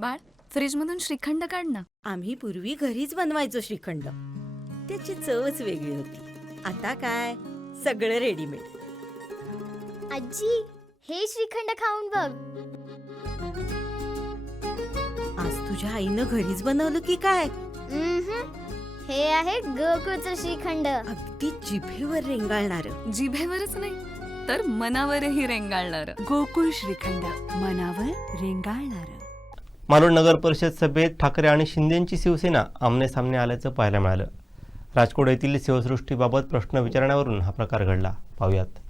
बाळ, फ्रीजमधून श्रीखंड काढ ना. आम्ही पूर्वी घरीच बनवायचो श्रीखंड. त्याची चवच वेगळी होती. आता काय सगळं रेडीमेड. आजी, हे श्रीखंड खाऊन बघ. आज तुझ्या आईनं घरीच बनवलं की काय? हे आहे गोकुळचं श्रीखंड. अगदी जिभेवर रेंगाळणार. जिभेवरच नाही तर मनावरही रेंगाळणार. गोकुळ श्रीखंड, मनावर रेंगाळणार. मालवण नगर परिषद सभेत ठाकरे आणि शिंदेंची शिवसेना आमने सामने आल्याचं पाहायला मिळालं. राजकोट येथील शिवसृष्टीबाबत प्रश्न विचारण्यावरून हा प्रकार घडला. पाहूयात.